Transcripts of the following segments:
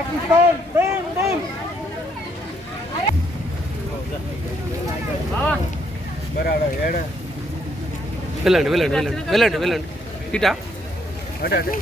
পাকিস্তান দম দম వెళ్ళండి వెళ్ళండి వెళ్ళండి వెళ్ళండి వెళ్ళండి ఇటా అటే అటే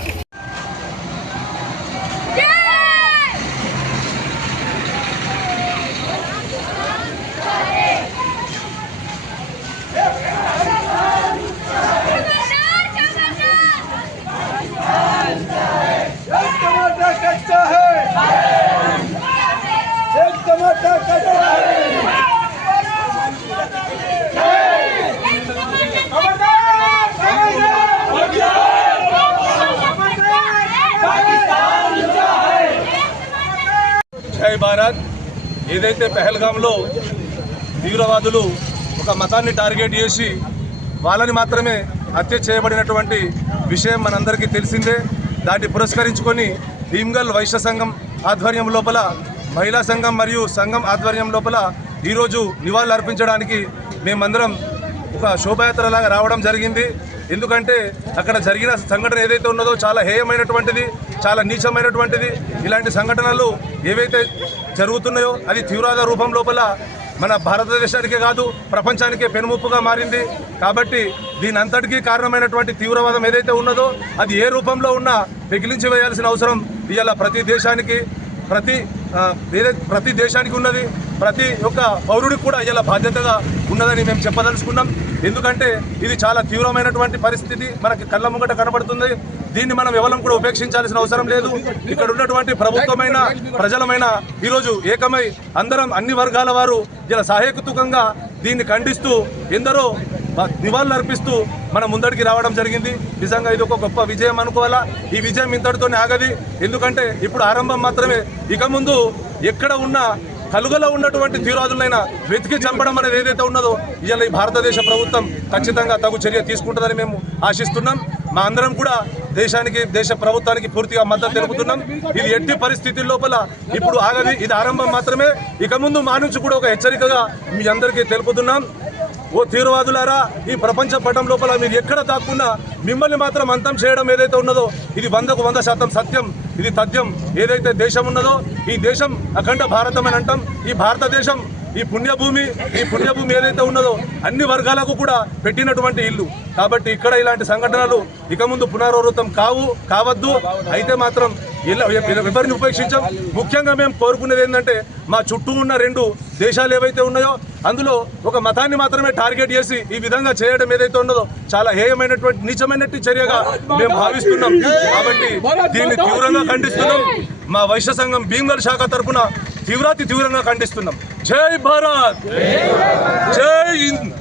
జై భారత్. ఏదైతే పెహల్గాంలో తీవ్రవాదులు ఒక మతాన్ని టార్గెట్ చేసి వాళ్ళని మాత్రమే హత్య చేయబడినటువంటి విషయం మనందరికీ తెలిసిందే. దాన్ని పురస్కరించుకొని భీమ్గల్ వైశ్య సంఘం ఆధ్వర్యం లోపల మహిళా సంఘం మరియు సంఘం ఆధ్వర్యం లోపల ఈరోజు నివాళులు అర్పించడానికి మేమందరం ఒక శోభయాత్రలాగా రావడం జరిగింది. ఎందుకంటే అక్కడ జరిగిన సంఘటన ఏదైతే ఉన్నదో చాలా హేయమైనటువంటిది చాలా నీచమైనటువంటిది. ఇలాంటి సంఘటనలు ఏవైతే జరుగుతున్నాయో అది తీవ్రవాద రూపం లోపల మన భారతదేశానికే కాదు ప్రపంచానికే పెనుముప్పుగా మారింది. కాబట్టి దీని అంతటికీ కారణమైనటువంటి తీవ్రవాదం ఏదైతే ఉన్నదో అది ఏ రూపంలో ఉన్నా పెగిలించి వేయాల్సిన అవసరం ఇవాళ ప్రతి దేశానికి ప్రతి ఏదైతే ప్రతి దేశానికి ఉన్నది ప్రతి ఒక్క పౌరుడికి కూడా ఇలా బాధ్యతగా ఉన్నదని మేము చెప్పదలుచుకున్నాం. ఎందుకంటే ఇది చాలా తీవ్రమైనటువంటి పరిస్థితి. మనకి కళ్ళ ముంగట కనబడుతుంది. దీన్ని మనం ఎవరం కూడా ఉపేక్షించాల్సిన అవసరం లేదు. ఇక్కడ ఉన్నటువంటి ప్రభుత్వమైన ప్రజలమైన ఈరోజు ఏకమై అందరం అన్ని వర్గాల వారు ఇలా సహాయకతుకంగా దీన్ని ఖండిస్తూ ఎందరో నివాళులు అర్పిస్తూ మన ముందడికి రావడం జరిగింది. నిజంగా ఇది ఒక గొప్ప విజయం అనుకోవాలా. ఈ విజయం ఇంతటితోనే ఆగది. ఎందుకంటే ఇప్పుడు ఆరంభం మాత్రమే. ఇక ముందు ఎక్కడ ఉన్నా కలుగలో ఉన్నటువంటి తీవ్రవాదులైనా వెతికి చంపడం అనేది ఏదైతే ఉన్నదో ఇవాళ ఈ భారతదేశ ప్రభుత్వం ఖచ్చితంగా తగు చర్య తీసుకుంటుందని మేము ఆశిస్తున్నాం. మా అందరం కూడా దేశానికి దేశ ప్రభుత్వానికి పూర్తిగా మద్దతు తెలుపుతున్నాం. ఇది ఎట్టి పరిస్థితుల లోపల ఇప్పుడు ఆగది ఇది ఆరంభం మాత్రమే. ఇక ముందు మా నుంచి కూడా ఒక హెచ్చరికగా మీ అందరికీ తెలుపుతున్నాం. ఓ తీవ్రవాదులారా ఈ ప్రపంచ పటం లోపల మీరు ఎక్కడ దాక్కున్నా మిమ్మల్ని మాత్రం అంతం చేయడం ఏదైతే ఉన్నదో ఇది వందకు వంద శాతం సత్యం. ఇది తథ్యం. ఏదైతే దేశం ఉన్నదో ఈ దేశం అఖండ భారతం అని అంటాం. ఈ భారతదేశం ఈ పుణ్యభూమి ఈ పుణ్యభూమి ఏదైతే ఉన్నదో అన్ని వర్గాలకు కూడా పెట్టినటువంటి ఇల్లు. కాబట్టి ఇక్కడ ఇలాంటి సంఘటనలు ఇక ముందు పునరావృతం కావు కావద్దు. అయితే మాత్రం ఎలా- ఎవరిని ఉపేక్షించాం? ముఖ్యంగా మేము కోరుకునేది ఏంటంటే మా చుట్టూ ఉన్న రెండు దేశాలు ఏవైతే ఉన్నాయో అందులో ఒక మతాన్ని మాత్రమే టార్గెట్ చేసి ఈ విధంగా చేయడం ఏదైతే ఉన్నదో చాలా హేయమైనటువంటి నిజమైనటువంటి చర్యగా మేము భావిస్తున్నాం. కాబట్టి దీన్ని తీవ్రంగా ఖండిస్తున్నాం. మా వైశ్య సంఘం భీమగల్ శాఖ తరఫున తీవ్రాతి తీవ్రంగా ఖండిస్తున్నాం. జై భారత్! జై హింద్!